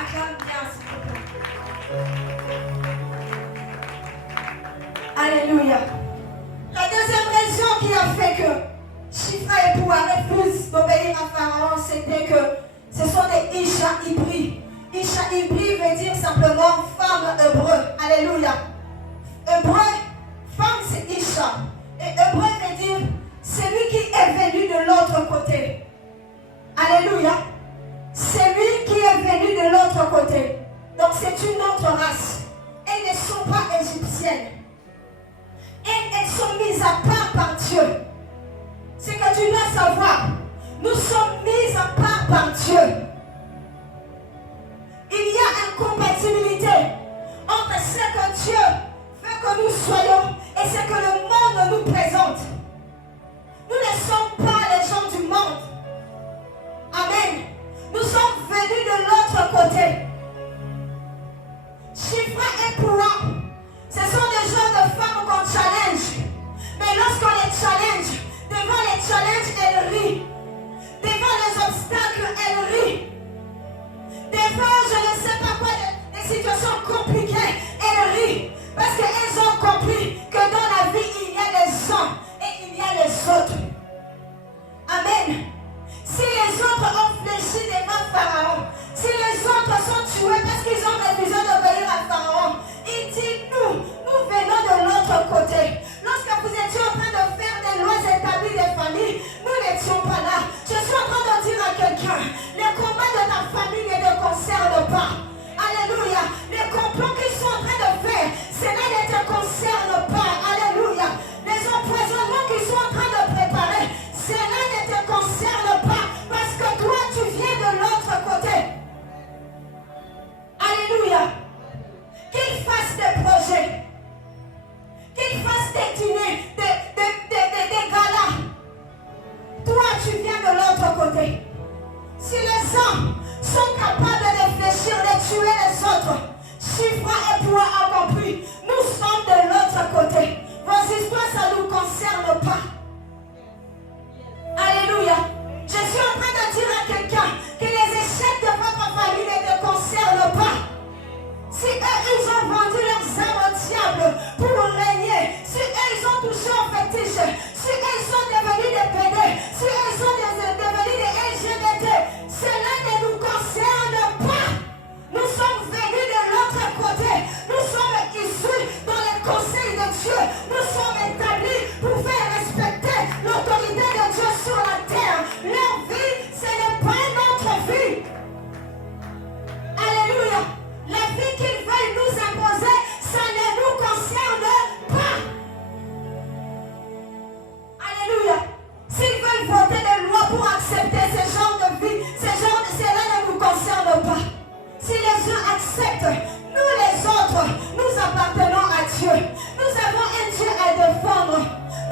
Acclame bien, s'il te plaît. Alléluia. La deuxième raison qui a fait que Shifra et Poua refusent d'obéir à Pharaon, c'était que ce sont des Isha hybrides. Isha hybride veut dire simplement femme hébreu. Alléluia. Hébreu, femme c'est Isha. Et hébreu veut dire celui qui est venu de l'autre côté. Alléluia. Celui qui est venu de l'autre côté. Donc c'est une autre race. Elles ne sont pas égyptiennes. Elles sont mises à part par Dieu. C'est que tu dois savoir. Nous sommes mises à part par Dieu. Il y a une compatibilité entre ce que Dieu veut que nous soyons et ce que le monde nous présente. Nous ne sommes pas les gens du monde. Amen. Nous sommes venus de l'autre côté. Shifra et Poua, ce sont des genres de femmes qu'on challenge. Mais lorsqu'on les challenge, devant les challenges, elles rient. Devant les obstacles, elles rient. Devant, je ne sais pas quoi, des situations compliquées, elles rient. Parce qu'elles ont compris que dans la vie, il y a les uns et il y a les autres. Amen. Si les autres ont fléchi devant Pharaon, si les autres sont tués parce qu'ils ont refusé d'obéir à Pharaon, il dit nous venons de l'autre côté. Lorsque vous étiez en train de faire des lois établies des familles, nous n'étions pas là. Je suis en train de dire à quelqu'un, les combats de ta famille ne te concernent pas. Alléluia. Les complots qu'ils sont en train de faire, cela ne te concerne pas. Alléluia. Les empoisonnements qu'ils sont en train de préparer, cela ne te concerne pas. Parce que toi, tu viens de l'autre côté. Alléluia. Qu'ils fassent des projets. Qu'ils fassent des dîners, des galas. Toi, tu viens de l'autre côté. Si les hommes sont capables de réfléchir, de tuer les autres, Shifra et Poua a compris. Nous sommes de l'autre côté. Vos histoires, ça ne nous concerne pas. Alléluia. Je suis en train de dire à quelqu'un que les échecs de votre famille ne te concernent pas. Si eux, ils ont vendu leurs âmes au diable pour régner, si eux, ils ont touché au fétiche, si eux, ils sont devenus des PD, si eux, ils sont devenus des LGBT, cela ne nous concerne pas. Nous sommes venus de l'autre côté. Nous sommes issus dans les conseils de Dieu. Nous sommes établis pour faire respecter l'autorité de Dieu sur la terre. Leur vie, ce n'est pas notre vie. Alléluia. La vie qu'ils veulent nous imposer, ça ne nous concerne pas. Alléluia. S'ils veulent voter des lois pour accepter ce genre de vie, cela ne nous concerne pas. Si les uns acceptent, nous les autres, nous appartenons à Dieu. Nous avons un Dieu à défendre.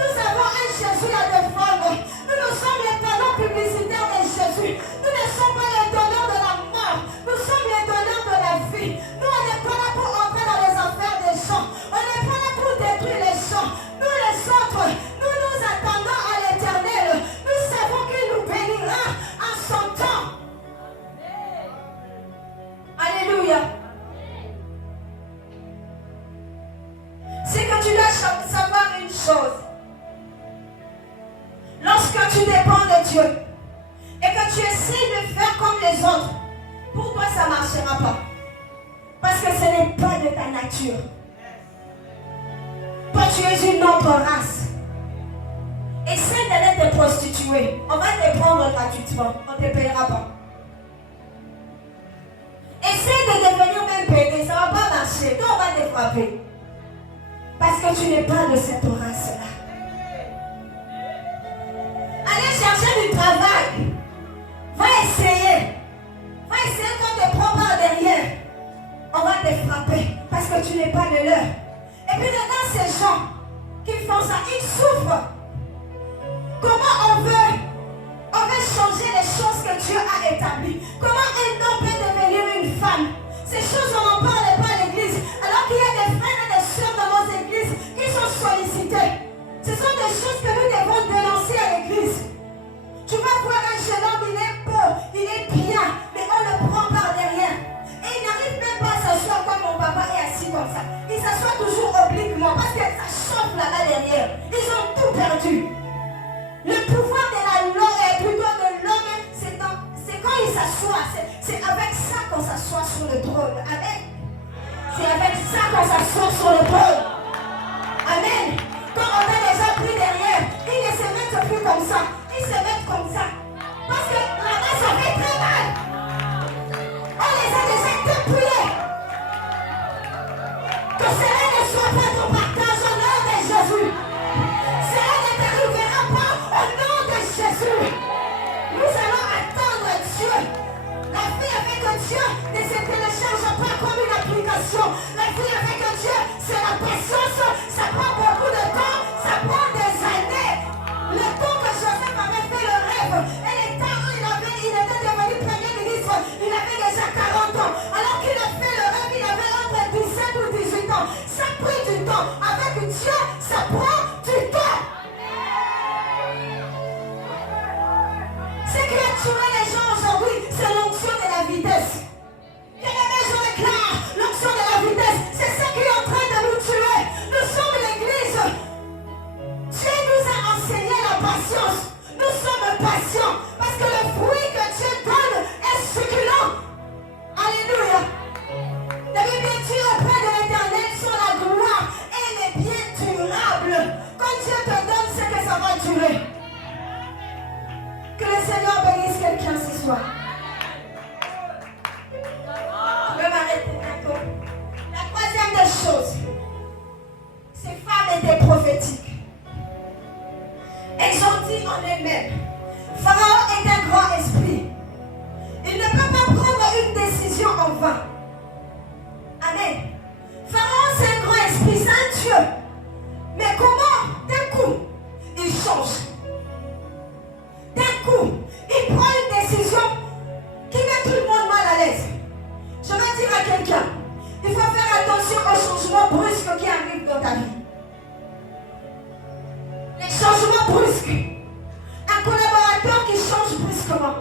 Nous avons un Jésus à défendre. Nous sommes les talents publicitaires de Jésus. Nous ne sommes pas les donneurs de la mort. Nous sommes les donneurs de la vie. Nous, on n'est pas là pour entrer dans les affaires des gens. On n'est pas là pour détruire les gens. Nous les autres, nous nous attendons à l'Éternel. Nous savons qu'il nous bénira en son temps. Alléluia. C'est que tu dois savoir une chose. Lorsque tu dépends de Dieu et que tu essaies de faire comme les autres, pour toi ça ne marchera pas. Parce que ce n'est pas de ta nature. Toi tu es une autre race. Essaie d'aller te prostituer. On va te prendre gratuitement. On ne te payera pas. Essaie de devenir même pédé. Ça ne va pas marcher. Toi on va te frapper. Parce que tu n'es pas de cette race-là. Allez chercher du travail. Va essayer. Va essayer qu'on te prend par derrière. On va te frapper. Parce que tu n'es pas de l'heure. Et puis regarde ces gens qui font ça. Ils souffrent. Comment on veut changer les choses que Dieu a établies. Comment un homme peut devenir une femme. Ces choses on n'en parle pas à l'église. Alors qu'il y a des frères et des sœurs dans nos églises qui sont sollicités. Ce sont des choses que nous devons dénoncer à l'église. Tu vas voir un jeune homme, il est beau, il est bien, mais on le prend par derrière. le trône. Amen. C'est avec ça qu'on s'assoit sur le trône. Amen. Quand on a les gens pris derrière, ils ne se mettent plus comme ça. Ils se mettent comme ça. Parce que là-bas, ça fait très mal. On les a déjà dépouillés. Que cela ne soit pas ton partage au nom de Jésus. Cela ne t'arrivera pas au nom de Jésus. Nous allons attendre Dieu. La vie avec Dieu ne se télécharge pas comme une application. La vie avec Dieu, c'est la patience. Ça prend beaucoup de temps. Ça prend des années. Le temps que Joseph avait fait le rêve et le temps où il était devenu premier ministre, il avait déjà 40 ans. Alors qu'il a fait le rêve, il avait entre 17 ou 18 ans. Ça prend du temps. Avec Dieu, ça prend du temps. Ce qui a tué les gens aujourd'hui, c'est l'onction de la vitesse. Que les maisons éclairent, l'onction de la vitesse, c'est ce qui est en train de nous tuer. Nous sommes l'église. Dieu nous a enseigné la patience. Nous sommes patients parce que le fruit que Dieu donne est succulent. Alléluia. La Bible dit auprès de l'Éternel sur la gloire et les biens durables. Quand Dieu te donne, c'est que ça va durer. Que le Seigneur bénisse quelqu'un ce soir. Je vais m'arrêter bientôt. La troisième des choses, ces femmes étaient prophétiques. Elles ont dit en elles-mêmes, Pharaon est un grand esprit. Il ne peut pas prendre une décision en vain. Amen. Pharaon, c'est un grand esprit, c'est un Dieu. Mais comment, d'un coup, il change? D'un coup, il prend une décision qui met tout le monde mal à l'aise. Je vais dire à quelqu'un, il faut faire attention aux changements brusques qui arrivent dans ta vie. Les changements brusques. Un collaborateur qui change brusquement.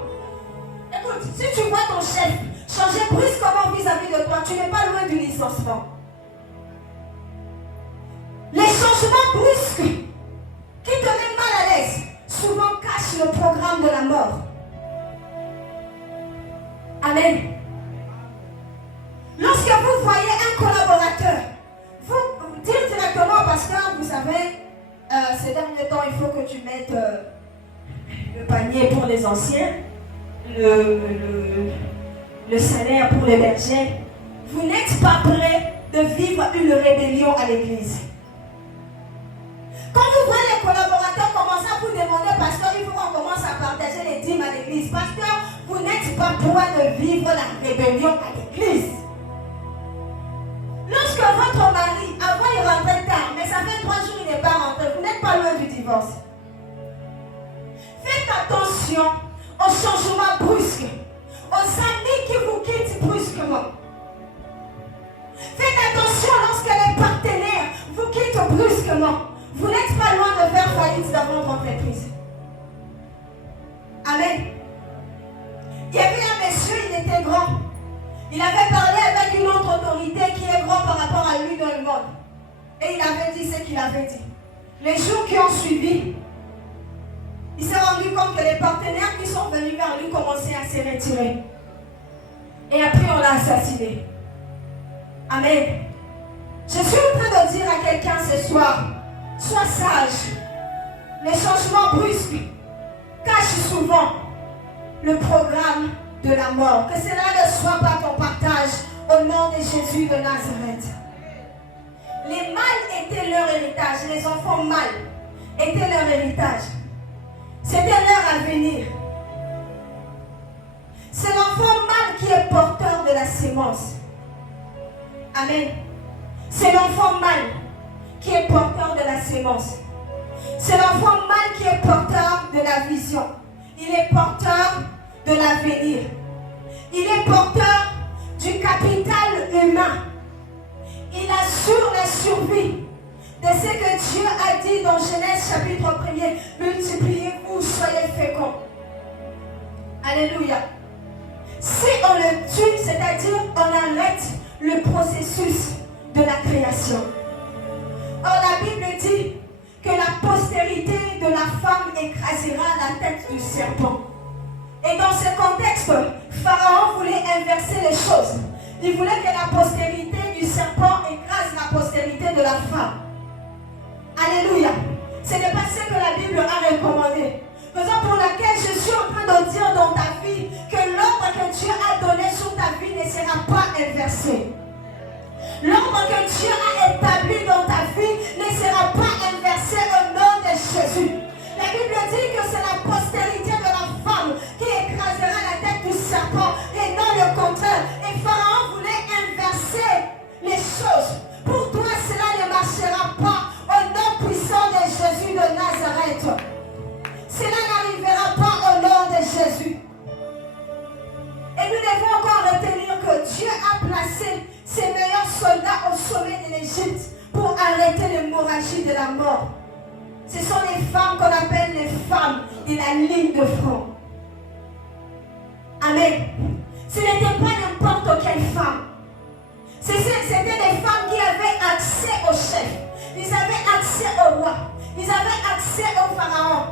Écoute, si tu vois ton chef changer brusquement vis-à-vis de toi, tu n'es pas loin du licenciement. Les changements brusques qui te mettent mal à l'aise souvent cachent le programme de la mort. Amen. Lorsque vous voyez un collaborateur, vous dites directement au pasteur, vous savez, ces derniers temps, il faut que tu mettes le panier pour les anciens, le salaire pour les bergers. Vous n'êtes pas prêt de vivre une rébellion à l'église. Quand vous voyez les collaborateurs commencer à vous demander, pasteur, il faut qu'on commence à partager les dîmes à l'église. Pasteur, vous n'êtes pas prêt de vivre la rébellion à l'église. Lorsque votre mari, avant il rentrait tard, mais ça fait 3 jours il n'est pas rentré, vous n'êtes pas loin du divorce. Faites attention aux changements brusques, aux amis qui vous quittent brusquement. Faites attention lorsque les partenaires vous quittent brusquement. Vous n'êtes pas loin de faire faillite dans votre entreprise. Amen. Il y avait un monsieur, il était grand. Il avait parlé avec une autre autorité qui est grande par rapport à lui dans le monde. Et il avait dit ce qu'il avait dit. Les jours qui ont suivi, il s'est rendu compte que les partenaires qui sont venus vers lui commençaient à se retirer. Et après, on l'a assassiné. Amen. Je suis en train de dire à quelqu'un ce soir, sois sage. Les changements brusques cachent souvent le programme de la mort. Que cela ne soit pas ton partage au nom de Jésus de Nazareth. Les mâles étaient leur héritage. Les enfants mâles étaient leur héritage. C'était leur avenir. C'est l'enfant mâle qui est porteur de la sémence. Amen. C'est l'enfant mâle qui est porteur de la sémence. C'est l'enfant mâle qui est porteur de la vision. Il est porteur de l'avenir. Il est porteur du capital humain. Il assure la survie de ce que Dieu a dit dans Genèse chapitre 1er. Multipliez-vous, soyez féconds. Alléluia. Si on le tue, c'est-à-dire on arrête le processus de la création. Or la Bible dit que la postérité de la femme écrasera la tête du serpent. Et dans ce contexte, Pharaon voulait inverser les choses. Il voulait que la postérité du serpent écrase la postérité de la femme. Alléluia. Ce n'est pas ce que la Bible a recommandé. Raison pour laquelle je suis en train de dire dans ta vie que l'ordre que Dieu a donné sur ta vie ne sera pas inversé. L'ordre que Dieu a établi dans ta vie ne sera pas inversé au nom de Jésus. La Bible dit que c'est la postérité de la femme qui écrasera la tête du serpent et non le contraire. Et Pharaon voulait inverser les choses. Pour toi, cela ne marchera pas au nom puissant de Jésus de Nazareth. Cela n'arrivera pas au nom de Jésus. Et nous devons encore retenir que Dieu a placé ses meilleurs soldats au sommet de l'Égypte pour arrêter l'hémorragie de la mort. Ce sont les femmes qu'on appelle les femmes de la ligne de front. Amen. Ce n'était pas n'importe quelle femme. C'était des femmes qui avaient accès au chef. Ils avaient accès au roi. Ils avaient accès au pharaon.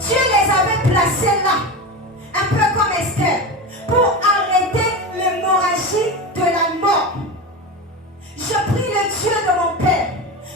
Dieu les avait placées là, un peu comme Esther, pour arrêter l'hémorragie de la mort. Je prie le Dieu de mon Père.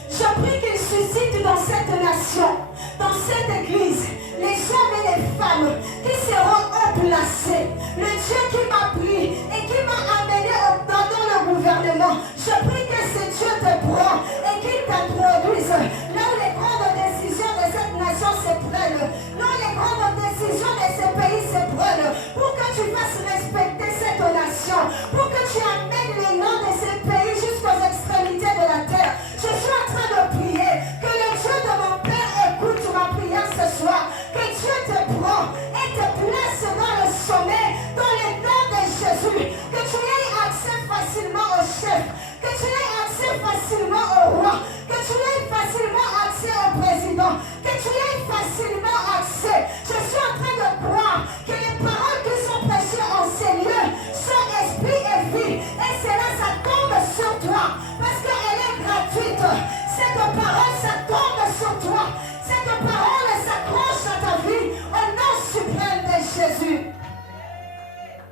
Je prie qu'il suscite dans cette nation, dans cette église, les hommes et les femmes qui seront haut placés. Le Dieu qui m'a pris et qui m'a amené dans le gouvernement. Je prie que ce Dieu te prend et qu'il t'introduise là où les grandes décisions de cette nation se prennent, là où les grandes décisions de ce pays se prennent, pour que tu fasses respecter cette nation, pour que tu amènes les noms de ce pays jusqu'aux extrémités de la terre. Je suis en train de prier que le Dieu de mon Père écoute ma prière ce soir, que Dieu te prend et te place dans le sommet, dans le nom de Jésus, que tu aies accès facilement au chef, que tu aies accès facilement au roi, que tu aies facilement accès au président, que tu aies facilement accès. Je suis en train de croire que les paroles qui sont prêchées en ces lieux sont esprit et vie, et cela, ça tombe sur toi, parce qu'elle est gratuite. Cette parole, ça tombe sur toi. Cette parole s'accroche à ta vie au nom suprême de Jésus.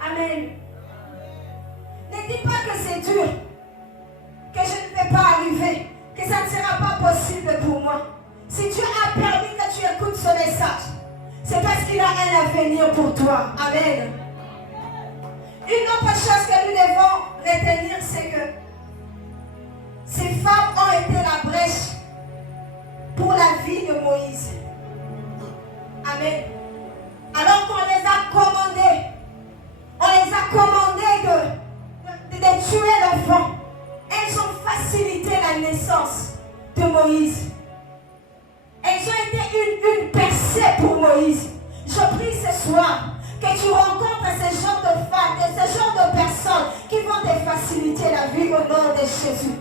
Amen. Ne dis pas que c'est dur, que je ne vais pas arriver, que ça ne sera pas possible pour moi. Si Dieu a permis que tu écoutes ce message, c'est parce qu'il a un avenir pour toi. Amen. Une autre chose que nous devons retenir, c'est que ces femmes ont été la brèche pour la vie de Moïse. Amen. Alors qu'on les a commandés, de tuer l'enfant. Elles ont facilité la naissance de Moïse. Elles ont été une percée pour Moïse. Je prie ce soir que tu rencontres ce genre de femmes, ce genre de personnes qui vont te faciliter la vie au nom de Jésus.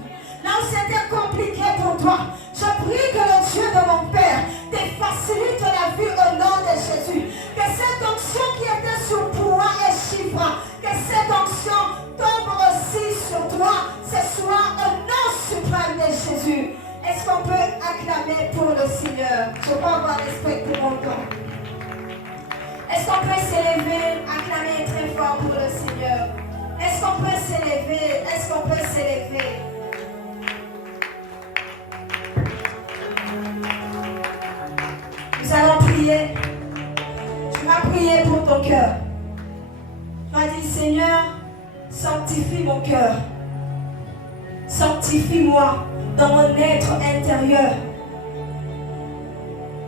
Là où c'était compliqué pour toi, je prie que le Dieu de mon Père te facilite la vie au nom de Jésus. Que cette onction qui était sur poids et chiffre, que cette onction tombe aussi sur toi ce soir au nom suprême de Jésus. Est-ce qu'on peut acclamer pour le Seigneur? Je peux avoir respecté mon temps. Est-ce qu'on peut s'élever, acclamer très fort pour le Seigneur? Est-ce qu'on peut s'élever? Est-ce qu'on peut s'élever? Nous allons prier. Tu vas prier pour ton cœur. Tu vas dire, Seigneur, sanctifie mon cœur. Sanctifie-moi dans mon être intérieur.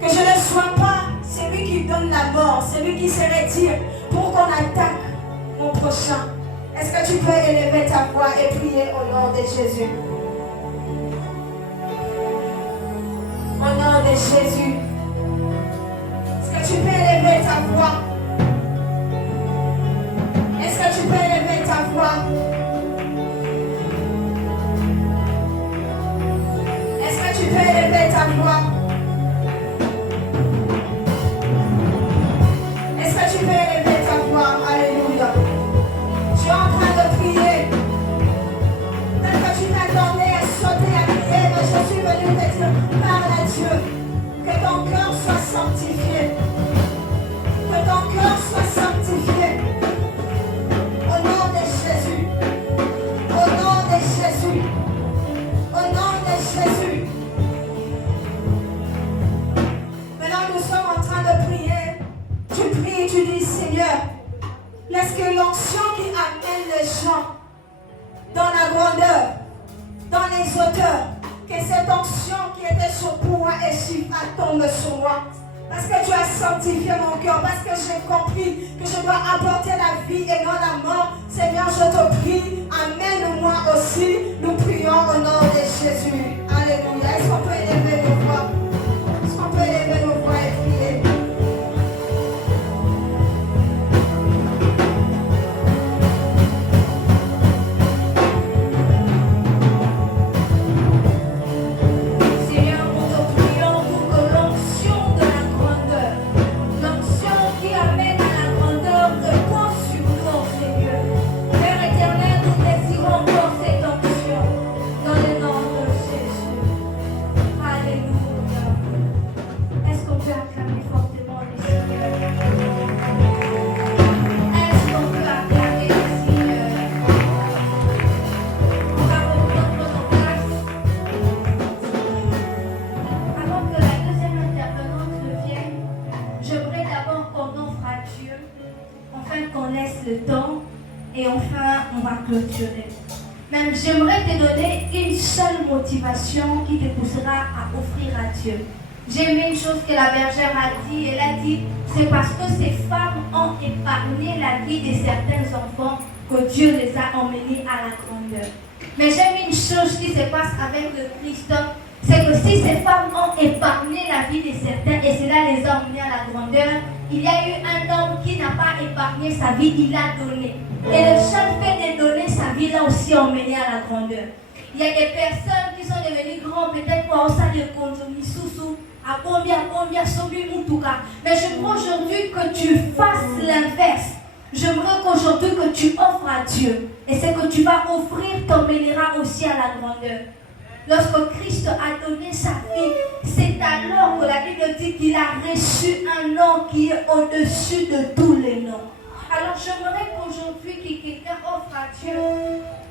Que je ne sois pas celui qui donne la mort, celui qui se retire pour qu'on attaque mon prochain. Est-ce que tu peux élever ta voix et prier au nom de Jésus? Au nom de Jésus. Est-ce que tu peux élever ta voix? Est-ce que tu peux élever ta voix? Est-ce que tu peux élever ta voix? Est-ce que tu peux élever ta voix? Alléluia. Je suis en train de prier. Peut-être que tu t'attendais à sauter, à prier, mais je suis venu te dire, parle à Dieu. Que ton cœur soit sanctifié. Que ton cœur soit sanctifié. Au nom de Jésus. dans les hauteurs. Que cette onction qui était sur moi et Shiva tombe sur moi. Parce que tu as sanctifié mon cœur, parce que j'ai compris que je dois apporter la vie et non la mort. Seigneur, je te prie, amène-moi aussi. Nous prions au nom de Jésus. Alléluia. Est-ce qu'on peut élever nos voix? Est-ce qu'on peut élever nos voix et prier? Même j'aimerais te donner une seule motivation qui te poussera à offrir à Dieu. J'ai aimé une chose que la bergère a dit. Elle a dit, c'est parce que ces femmes ont épargné la vie de certains enfants que Dieu les a emmenés à la grandeur. Mais j'aime une chose qui se passe avec le Christ, c'est que si ces femmes ont épargné la vie de certains et cela les a emmenés à la grandeur, il y a eu un homme qui n'a pas épargné sa vie, il l'a donné. Et le seul fait de donner sa vie l'a aussi emmené à la grandeur. Il y a des personnes qui sont devenues grandes, peut-être pour ça de consommer sous à combien, sobi mutuka. Mais je veux aujourd'hui que tu fasses l'inverse. J'aimerais qu'aujourd'hui que tu offres à Dieu. Et ce que tu vas offrir t'emmènera aussi à la grandeur. Lorsque Christ a donné sa vie, c'est alors que la Bible dit qu'il a reçu un nom qui est au-dessus de tous les noms. Alors j'aimerais qu'aujourd'hui que quelqu'un offre à Dieu,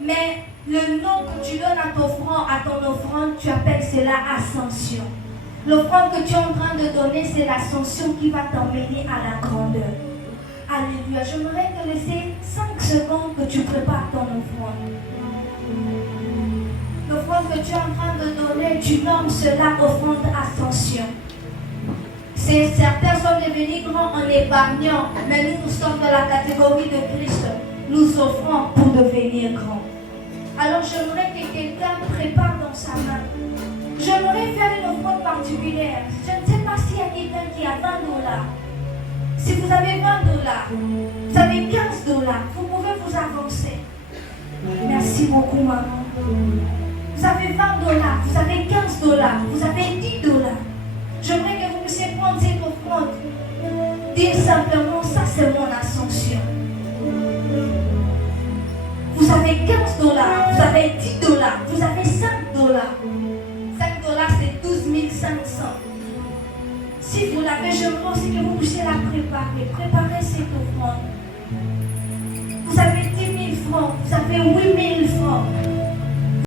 mais le nom que tu donnes à ton offrande, tu appelles cela ascension. L'offrande que tu es en train de donner, c'est l'ascension qui va t'emmener à la grandeur. Alléluia. J'aimerais te laisser 5 secondes que tu prépares ton offrande. L'offrande que tu es en train de donner, tu nommes cela offrande ascension. Certains sont devenus grands en épargnant, mais nous sommes dans la catégorie de Christ. Nous offrons pour devenir grands. Alors j'aimerais que quelqu'un prépare dans sa main. J'aimerais faire une offrande particulière. Je ne sais pas s'il y a quelqu'un qui a $20. Si vous avez $20, vous avez $15, vous pouvez vous avancer. Merci beaucoup, maman. Vous avez $20, vous avez $15, vous avez $10. J'aimerais que vous puissiez prendre cette offrande. Dire simplement, ça c'est mon ascension. Vous avez $15, vous avez $10, vous avez $5. $5 c'est 12 500. Si vous l'avez, j'aimerais aussi que vous puissiez la préparer. Préparez cette offrande. Vous avez